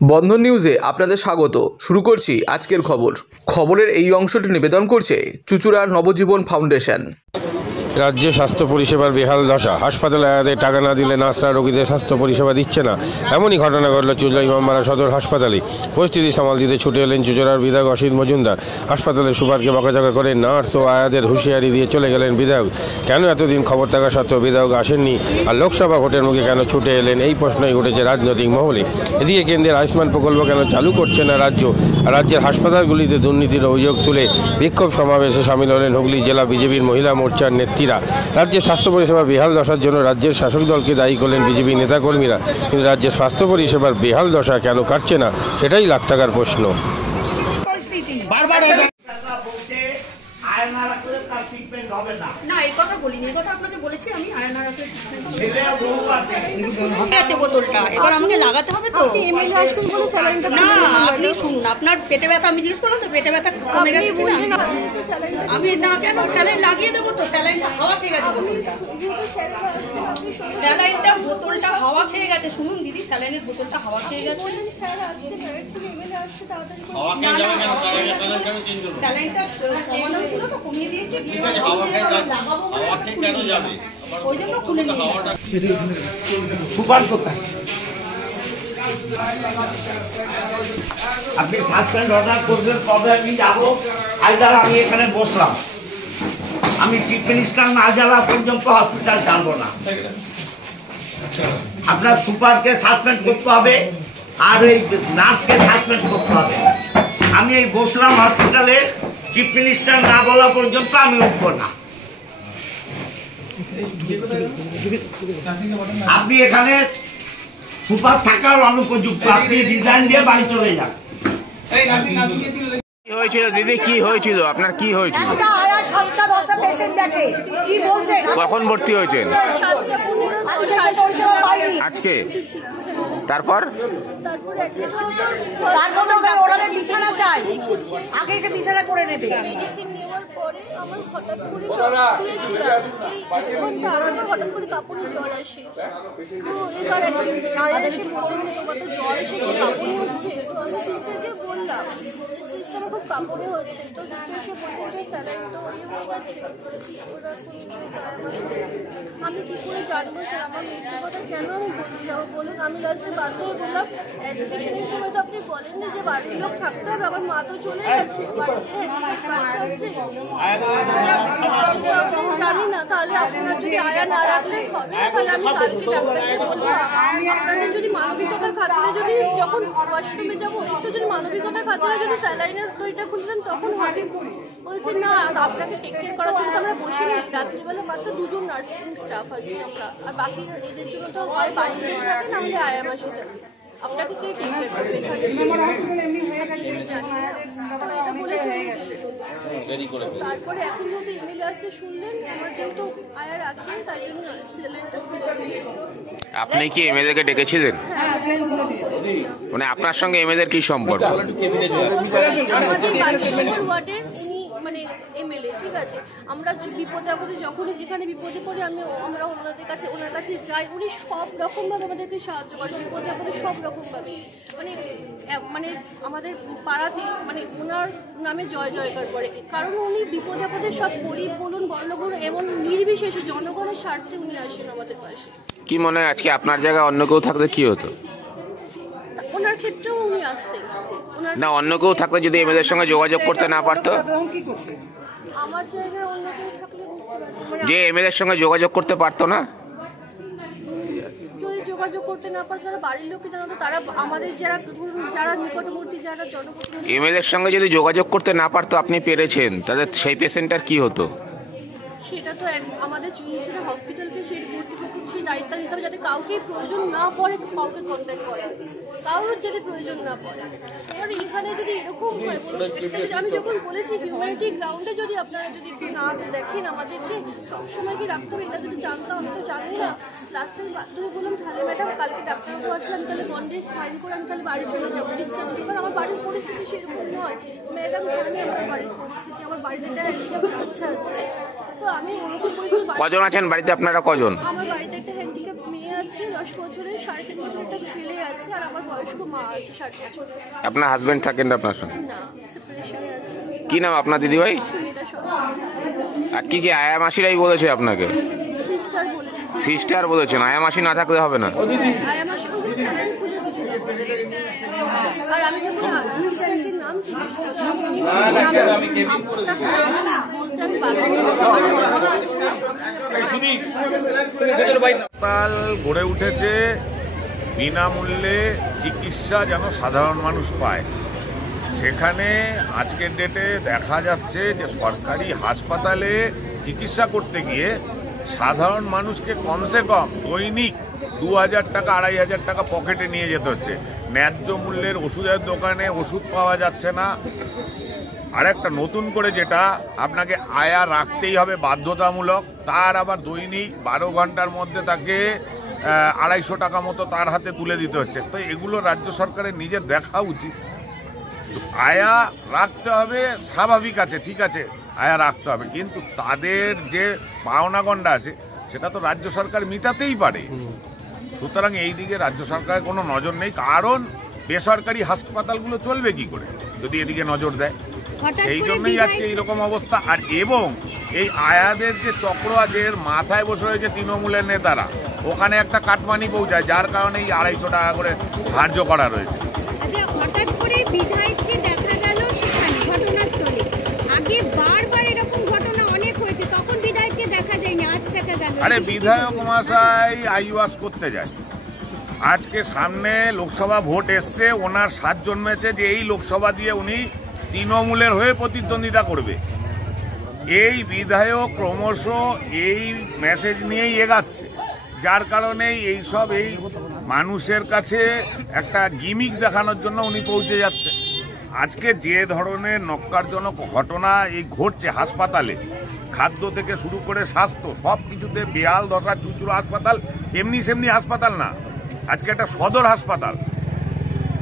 বন্ধন নিউজে আপনাদের স্বাগত। শুরু করছি আজকের খবরের এই অংশটি নিবেদন করছে চুঁচুড়া নবজীবন ফাউন্ডেশন। রাজ্যে স্বাস্থ্য পরিষেবার বেহাল দশা। হাসপাতালে আয়াদের টাকা না দিলে নার্সরা রোগীদের স্বাস্থ্য পরিষেবা দিচ্ছে না। এমনই ঘটনা ঘটল চুঁচুড়া ইমামবাড়া সদর হাসপাতালে। পরিস্থিতি সামাল দিতে ছুটে এলেন চুঁচুড়ার বিধায়ক অসিত মজুমদার। হাসপাতালের সুপারকে বকাঝকা করে নার্স ও আয়াদের হুঁশিয়ারি দিয়ে চলে গেলেন বিধায়ক। কেন এতদিন খবর থাকা সত্ত্বেও বিধায়ক আসেননি আর লোকসভা ভোটের মুখে কেন ছুটে এলেন, এই প্রশ্নই উঠেছে রাজনৈতিক মহলে। এদিকে কেন্দ্রের আয়ুষ্মান প্রকল্প কেন চালু করছে না রাজ্য, আর রাজ্যের হাসপাতালগুলিতে দুর্নীতির অভিযোগ তুলে বিক্ষোভ সমাবেশে সামিল হলেন হুগলি জেলা বিজেপির মহিলা মোর্চার নেত্রীরা। রাজ্যের স্বাস্থ্য পরিষেবার বেহাল দশার জন্য রাজ্যের শাসক দলকে দায়ী করলেন বিজেপি নেতাকর্মীরা। কিন্তু রাজ্যের স্বাস্থ্য পরিষেবার বেহাল দশা কেন কাটছে না, সেটাই লাখ টাকার প্রশ্ন। না, এই কথা বলিনি, এই কথা আপনাকে বলেছি আমি। আয়না রাখলে আছে বোতলটা, এবার আমাকে লাগাতে হবে তো। এমএলএ আসবেন বলে স্যালাইনটা না, আপনি শুনুন, আপনার পেটে ব্যথা, আমি জিজ্ঞেস করলাম তো পেটে ব্যথা কমে গেছে কিনা। আমি না কেন স্যালাইন লাগিয়ে দেবো তো, স্যালাইনটা হাওয়া খেয়ে গেছে বোতলটা, স্যালাইনটা বোতলটা হাওয়া খেয়ে গেছে। শুনুন দিদি, স্যালাইনের বোতলটা হাওয়া খেয়ে গেছে। স্যালাইনটা ছিল তো কমিয়ে দিয়েছি, ওই জন্য খুলে আপনি সাসপেন্ড অর্ডার করবেন কবে আমি যাবো? আইদার আমি এখানে বসলাম, আমি চিফ মিনিস্টার না যাওয়া পর্যন্ত হসপিটাল ছাড়বো না। আপনার সুপারকে সাসপেন্ড করতে হবে আর এই নার্সকে সাসপেন্ড করতে হবে। আমি এই বসলাম হসপিটালে, চিফ মিনিস্টার না বলা পর্যন্ত আমি উঠবো না। আপনি এখানে সুপার থাকার অনুপযুক্ত, আপনি রিজাইন দিয়ে বাড়ি চলে যান। কি হয়েছিল দিদি, কি হয়েছিল আপনার, কি হয়েছিল? কখন ভর্তি হয়েছেন? আজকে। তারপর ওনাদের বিছানা চাই, আগে এসে বিছানা করে নেবে। হঠাৎ করে কাপড়ে জ্বর আসে, তো এবার এসে বললেন তোমার তো জ্বর এসেছে, কাপড়ে হচ্ছে। তো আমি সিস্টারকে বললাম সিস্টার খুব কাপড়ে হচ্ছে, তো সিস্টার এসে বললেন যে স্যালাইন তো ইয়ে হয়ে যাচ্ছে। আমি কি করে জানবো যে আমার মৃত্যু কথা কেন আমি বলতে যাবো বলুন? আমি লাস্টে বাধ্য হয়ে বললাম অ্যাডমিশনের সময় তো আপনি বলেননি যে বাড়ির লোক থাকতে হবে, আমার মা তো চলে গেছে, বাড়িতে বাচ্চা হচ্ছে, জানি না। তাহলে আপনারা যদি আয়া না রাখলে হবে, তাহলে আমি কালকে ডাক্তারকে বলবো আপনাদের যদি মানবিকতার খাতিরে, যদি যখন ওয়াশরুমে যাবো একটু যদি মানবিকতার খাতিরে যদি স্যালাইনের দইটা খুলে দেন তখন হবে। বলছে না, আপনাকে টেক কেয়ার করার জন্য আমরা বসি না, রাত্রিবেলা মাত্র 2 জন নার্সিং স্টাফ আছি আমরা, আর বাকি এদের জন্য তো হয় বাড়িতে থাকেন, আমাদের আয়া মাসে থাকেন, আপনাকে কে টেক কেয়ার করবে এখানে? এটা বলে তারপরে এখন যদি এমএলএ আসতে শুনলেন, আমার যেহেতু আয়ার রাখেন তাই জন্য সিলিন্ডার। আপনি কি এমএলএ কে ডেকেছিলেন? মানে আপনার সঙ্গে এমএলএ কি সম্পর্ক? আমাদের 22 নম্বর ওয়ার্ডের উনি মানে এমএলএ, ঠিক আছে। আমরা বিপদে আপদে যখনই যেখানে বিপদে পড়ি আমরা ওনার কাছে যাই, উনি সব রকমভাবে আমাদেরকে সাহায্য করেন, বিপদে আপদে সব রকমভাবে। মানে আমাদের পাড়াতে মানে ওনার নামে জয় জয়কার করে, কারণ উনি বিপদে আপদে সব গরিব বলুন বড়লোক বলুন এমন নির্বিশেষে জনগণের স্বার্থে উনি আসেন আমাদের পাশে। কি মনে হয় আজকে আপনার জায়গায় অন্য কেউ থাকলে কি হতো? ওনার ক্ষেত্রেও উনি আসতেন না, অন্য কেউ থাকলে যদি এমএলএ এর সঙ্গে যোগাযোগ করতে না পারতো? আমার জায়গায় অন্য কেউ থাকলে যে এমএলএ এর সঙ্গে যোগাযোগ করতে পারতো না, যদি যোগাযোগ করতে না পারে তারা বাড়ির লোককে জানাতো, তারা আমাদের যারা নিকটবর্তী যারা জনপ্রতিনিধি, এমএলএ এর সঙ্গে যদি যোগাযোগ করতে না পারতো, আপনি পেরেছেন, তাহলে সেই পেশেন্টটার কি হতো? সেটা তো আমাদের চুঁচুড়া হসপিটালকে সেই কর্তৃপক্ষকে সেই দায়িত্ব নিতে হবে, যাতে কাউকে প্রয়োজন না পড়ে কাউকে কন্ট্যাক্ট করে, কারোর যদি প্রয়োজন না পড়ে। এবার এখানে যদি এরকম হয়, আমি যখন বলেছি হিউম্যানিটি গ্রাউন্ডে যদি আপনারা যদি একটু না দেখেন আমাদেরকে সবসময় কি রাখতে হবে, এটা যদি জানতাম, আমি তো জানি না। লাস্টে বাধ্য হয়ে বললাম তাহলে ম্যাডাম কালকে ডাক্তারবাবু আসলাম, তাহলে বন্ডে সাইন করে আমি তাহলে বাড়ি চলে যাবো ডিসচার্জ। এবার আমার বাড়ির পরিস্থিতি সেরকম নয়, ম্যাডাম জানি আমার বাড়ির পরিস্থিতি, আমার বাড়িতে একটা হ্যান্ডিক্যাপ বাচ্চা আছে, তো আমি ওরকম পরিস্থিতি। কজন আছেন বাড়িতে আপনারা, কজন? আমার বাড়িতে একটা হ্যান্ডিক্যাপ মেয়ে আছে 10 বছরের, 3.5 বছরের একটা ছেলে আছে, আর আমার বয়স্ক মা আছে 60 বছরের। আপনার হাজবেন্ড থাকেন না আপনার সঙ্গে? না, সেপারেশনে আছে। কি নাম আপনার দিদিভাই? সুমিতা সরকার। আর কি আয়া মাসিরাই বলেছে আপনাকে? সিস্টার বলেছে। সিস্টার বলেছেন, আয়া মাসি না থাকলে হবে না? আয়া মাসি ওখানে স্যালাইন খুলে দিয়েছিল। আর আমি যখন সিস্টারের নাম জিজ্ঞেস করলাম, হাসপাতাল গড়ে উঠেছে বিনামূল্যে চিকিৎসা যেন সাধারণ মানুষ পায়। সেখানে আজকের ডেটে দেখা যাচ্ছে যে সরকারি হাসপাতালে চিকিৎসা করতে গিয়ে সাধারণ মানুষকে কমসে কম দৈনিক 2000 টাকা 2500 টাকা পকেটে নিয়ে যেতে হচ্ছে। ন্যায্য মূল্যের ওষুধের দোকানে ওষুধ পাওয়া যাচ্ছে না। আর একটা নতুন করে যেটা আপনাকে আয়া রাখতেই হবে বাধ্যতামূলক, তার আবার দৈনিক 12 ঘন্টার মধ্যে তাকে 250 টাকা মতো তার হাতে তুলে দিতে হচ্ছে। তো এগুলো রাজ্য সরকারের নিজের দেখা উচিত। আয়া রাখতে হবে, স্বাভাবিক আছে, ঠিক আছে, আয়া রাখতে হবে, কিন্তু তাদের যে পাওনা গন্ডা আছে সেটা তো রাজ্য সরকার মিটাতেই পারে। সুতরাং এই দিকে রাজ্য সরকারের কোনো নজর নেই, কারণ বেসরকারি হাসপাতালগুলো চলবে কি করে যদি এদিকে নজর দেয়। সেই জন্যই আজকে এইরকম অবস্থা। আর এবং এই আয়াদের যে চক্র আছে এর মাথায় বসে রয়েছে তৃণমূলের নেতারা, ওখানে একটা কাটমানি পৌঁছায়, যার কারণে এই 250 টাকা করে ধার্য করা রয়েছে। হঠাৎ করে বিধায়ককে দেখা গেল সেখানে ঘটনাস্থলে। আগে বারবার এরকম ঘটনা অনেক হয়েছে, তখন বিধায়ককে দেখা যায়নি, আজ দেখা গেল। আরে বিধায়ক মহাশয় আইওয়াস করতে যায়। আজকে সামনে লোকসভা ভোট এসছে, ওনার স্বাদ জন্মেছে যে এই লোকসভা দিয়ে উনি তৃণমূলের হয়ে প্রতিদ্বন্দ্বিতা করবে। এই বিধায়ক ক্রমশ এই মেসেজ নিয়েই এগাচ্ছে, যার কারণে এইসব এই মানুষের কাছে একটা গিমিক দেখানোর জন্য উনি পৌঁছে যাচ্ছে। আজকে যে ধরনের নক্কারজনক ঘটনা এই ঘটছে হাসপাতালে, খাদ্য থেকে শুরু করে স্বাস্থ্য সব কিছুতে বেহাল দশা। চুচুড়া হাসপাতাল এমনি সেমনি হাসপাতাল না, আজকে একটা সদর হাসপাতাল।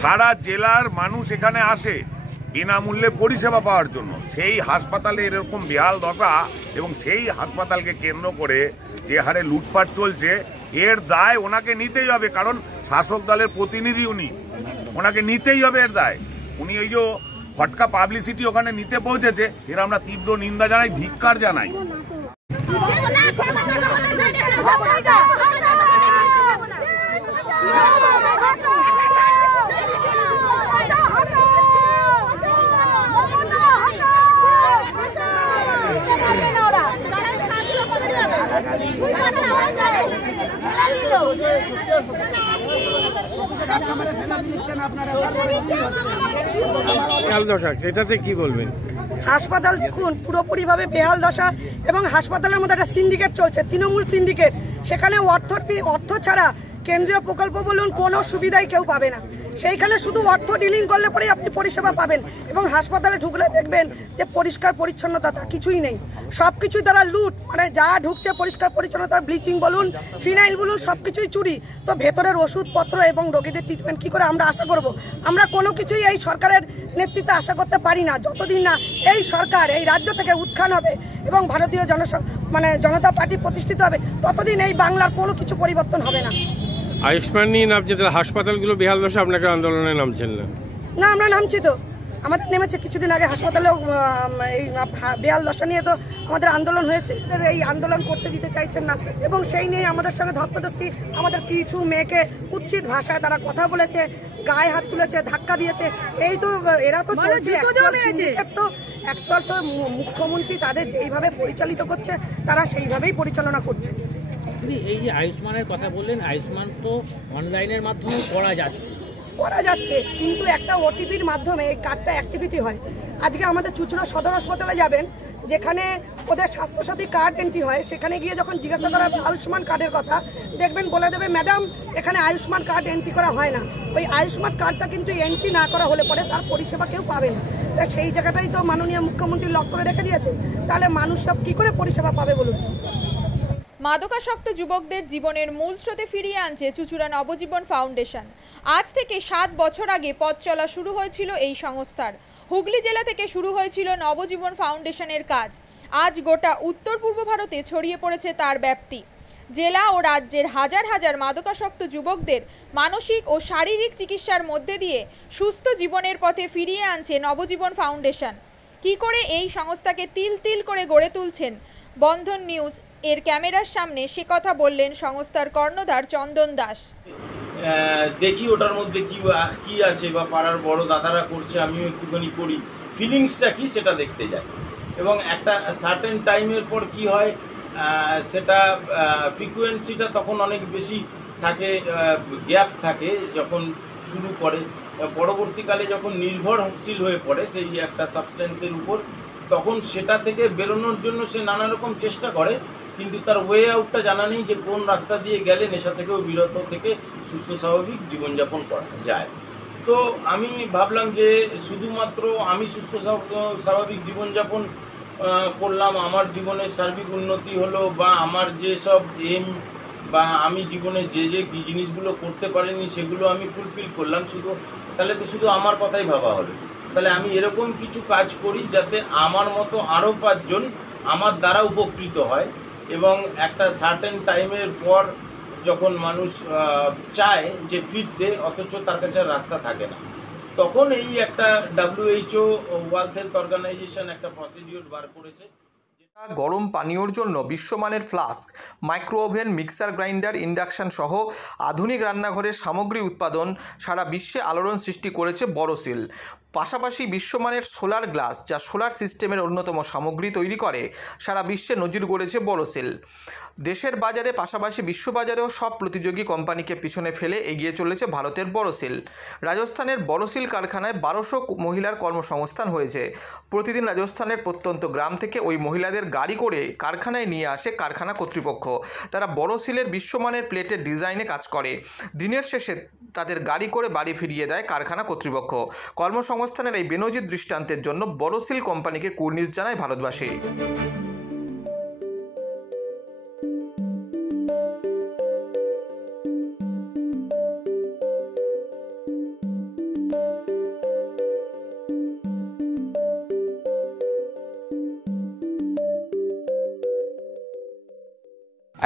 সারা জেলার মানুষ এখানে আসে বিনামূল্যে পরিষেবা পাওয়ার জন্য। সেই হাসপাতালে এরকম বেহাল দশা এবং সেই হাসপাতালকে কেন্দ্র করে যে হারে লুটপাট চলছে, এর দায় ওনাকে নিতেই হবে, কারণ শাসক দলের প্রতিনিধি উনি, ওনাকে নিতেই হবে এর দায়। উনি এই যে ফটকা পাবলিসিটি ওখানে নিতে পৌঁছেছে, এর আমরা তীব্র নিন্দা জানাই, ধিক্কার জানাই। সেটাতে কি বলবেন? হাসপাতাল দেখুন পুরোপুরি ভাবে বেহাল দশা, এবং হাসপাতালের মধ্যে একটা সিন্ডিকেট চলছে, তৃণমূল সিন্ডিকেট। সেখানে অর্থ ছাড়া কেন্দ্রীয় প্রকল্প বলুন কোনো সুবিধাই কেউ পাবে না। সেইখানে শুধু অর্থ ডিলিং করলে পরেই আপনি পরিষেবা পাবেন, এবং হাসপাতালে ঢুকলে দেখবেন যে পরিষ্কার পরিচ্ছন্নতা কিছুই নেই, সবকিছুই তারা লুট। মানে যা ঢুকছে পরিষ্কার পরিচ্ছন্নতা, ব্লিচিং বলুন, ফিনাইল বলুন, সবকিছুই চুরি। তো ভেতরের ওষুধপত্র এবং রোগীদের ট্রিটমেন্ট কি করে আমরা আশা করব? আমরা কোনো কিছুই এই সরকারের নেতৃত্বে আশা করতে পারি না, যতদিন না এই সরকার এই রাজ্য থেকে উত্থান হবে এবং ভারতীয় জনতা পার্টি প্রতিষ্ঠিত হবে, ততদিন এই বাংলার কোনো কিছু পরিবর্তন হবে না। আয়ুষ্মান নিয়ে নামছে, তাহলে হাসপাতালগুলো বেহাল দশা, আপনাকে আন্দোলনে নামছেন না? না, আমরা নামছি তো, আমাদের নেমেছে কিছুদিন আগে হাসপাতালেও এই বেহাল দশা নিয়ে তো আমাদের আন্দোলন হয়েছে। এই আন্দোলন করতে দিতে চাইছেন না, এবং সেই নিয়ে আমাদের সঙ্গে ধস্তাধস্তি। আমাদের কিছু মেয়েকে কুৎসিত ভাষায় তারা কথা বলেছে, গায়ে হাত তুলেছে, ধাক্কা দিয়েছে। এই তো এরা তো অ্যাকচুয়াল তো মুখ্যমন্ত্রী তাদের যেইভাবে পরিচালিত করছে তারা সেইভাবেই পরিচালনা করছে। এই যে আয়ুষ্মানের কথা বললেন, আয়ুষ্মান তো অনলাইনের মাধ্যমে করা যাচ্ছে, কিন্তু একটা ওটিপির মাধ্যমে এই কার্ডটা অ্যাক্টিভিটি হয়। আজকে আমাদের চুচুড়া সদর হাসপাতালে যাবেন, যেখানে ওদের স্বাস্থ্যসাথী কার্ড এন্ট্রি হয়, সেখানে গিয়ে যখন জিজ্ঞাসা করা হবে আয়ুষ্মান কার্ডের কথা, দেখবেন বলে দেবে ম্যাডাম এখানে আয়ুষ্মান কার্ড এন্ট্রি করা হয় না। ওই আয়ুষ্মান কার্ডটা কিন্তু এন্ট্রি না করা হলে পরে তার পরিষেবা কেউ পাবে না। তা সেই জায়গাটাই তো মাননীয় মুখ্যমন্ত্রী লক করে রেখে দিয়েছে, তাহলে মানুষ সব কি করে পরিষেবা পাবে বলুন? মাদকাসক্ত যুবকদের জীবনের মূল স্রোতে ফিরিয়ে আনছে চুচুড়া নবজীবন ফাউন্ডেশন। আজ থেকে 7 বছর আগে পথ চলা শুরু হয়েছিল এই সংস্থার। হুগলি জেলা থেকে শুরু হয়েছিল নবজীবন ফাউন্ডেশনের কাজ। আজ গোটা উত্তর পূর্ব ভারতে ছড়িয়ে পড়েছে তার ব্যাপ্তি। জেলা ও রাজ্যের হাজার হাজার মাদকাসক্ত যুবকদের মানসিক ও শারীরিক চিকিৎসার মধ্যে দিয়ে সুস্থ জীবনের পথে ফিরিয়ে আনছে নবজীবন ফাউন্ডেশন। কী করে এই সংস্থাকে তিল তিল করে গড়ে তুলছেন বন্ধন নিউজ এর ক্যামেরার সামনে সে কথা বললেন সংস্থার কর্ণধার চন্দন দাস। দেখি ওটার মধ্যে কি আছে বা পাড়ার বড় দাদারা করছে, আমিও একটুখানি করি, ফিলিংসটা কি সেটা দেখতে যাই। এবং একটা সার্টেন টাইমের পর কি হয় সেটা ফ্রিকোয়েন্সিটা তখন অনেক বেশি থাকে, গ্যাপ থাকে যখন শুরু করে, পরবর্তীকালে যখন নির্ভরশীল হয়ে পড়ে সেই একটা সাবস্টেন্সের উপর, তখন সেটা থেকে বেরোনোর জন্য সে নানা রকম চেষ্টা করে, কিন্তু তার ওয়ে আউটটা জানা নেই যে কোন রাস্তা দিয়ে গেলে নেশা থেকেও বিরত থেকে সুস্থ স্বাভাবিক জীবনযাপন করা যায়। তো আমি ভাবলাম যে শুধুমাত্র আমি সুস্থ স্বাভাবিক জীবনযাপন করলাম, আমার জীবনের সার্বিক উন্নতি হলো, বা আমার যেসব এম বা আমি জীবনে যে জিনিসগুলো করতে পারিনি সেগুলো আমি ফুলফিল করলাম, তাহলে তো শুধু আমার কথাই ভাবা হলো। তাহলে আমি এরকম কিছু কাজ করি যাতে আমার মতো আরও 5 জন আমার দ্বারা উপকৃত হয়, এবং একটা সার্টেন টাইমের পর যখন মানুষ চায় যে ফিরতে, অথচ তার কাছে রাস্তা থাকে না, তখন এই একটা WHO ওয়ার্ল্ড হেলথ অর্গানাইজেশন একটা প্রসিডিওর বার করেছে। গরম পানীয়র জন্য বিশ্বমানের flask, micro oven, mixer grinder, induction সহ আধুনিক রান্নাঘরের সামগ্রী উৎপাদন সারা বিশ্বে আলোড়ন সৃষ্টি করেছে বোরোসিল। পাশাপাশি বিশ্বমানের সোলার গ্লাস, যা সোলার সিস্টেমের অন্যতম সামগ্রী তৈরি করে, সারা বিশ্বে নজির গড়েছে বোরোসিল। দেশের বাজারে পাশাপাশি বিশ্ববাজারেও সব প্রতিযোগী কোম্পানিকে পিছনে ফেলে এগিয়ে চলেছে ভারতের বোরোসিল। রাজস্থানের বোরোসিল কারখানায় 1200 মহিলার কর্মসংস্থান হয়েছে। প্রতিদিন রাজস্থানের প্রত্যন্ত গ্রাম থেকে ওই মহিলাদের গাড়ি করে কারখানায় নিয়ে আসে কারখানা কর্তৃপক্ষ। তারা বোরোসিলের বিশ্বমানের প্লেটের ডিজাইনে কাজ করে। দিনের শেষে তাদের গাড়ি করে বাড়ি ফিরিয়ে দেয় কারখানা কর্তৃপক্ষ। কর্মসংস্থানের এই বেনজির দৃষ্টান্তের জন্য বোরোসিল কোম্পানিকে কুর্নিশ জানায় ভারতবাসী।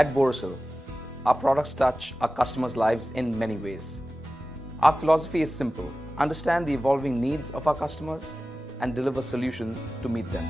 At Borosil, our products touch our customers' lives in many ways. Our philosophy is simple: understand the evolving needs of our customers and deliver solutions to meet them.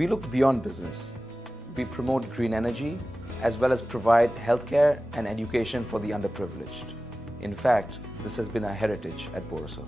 We look beyond business. We promote green energy as well as provide healthcare and education for the underprivileged. In fact, this has been our heritage at Borosil.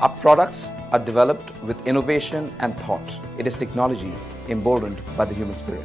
Our products are developed with innovation and thought. It is technology emboldened by the human spirit.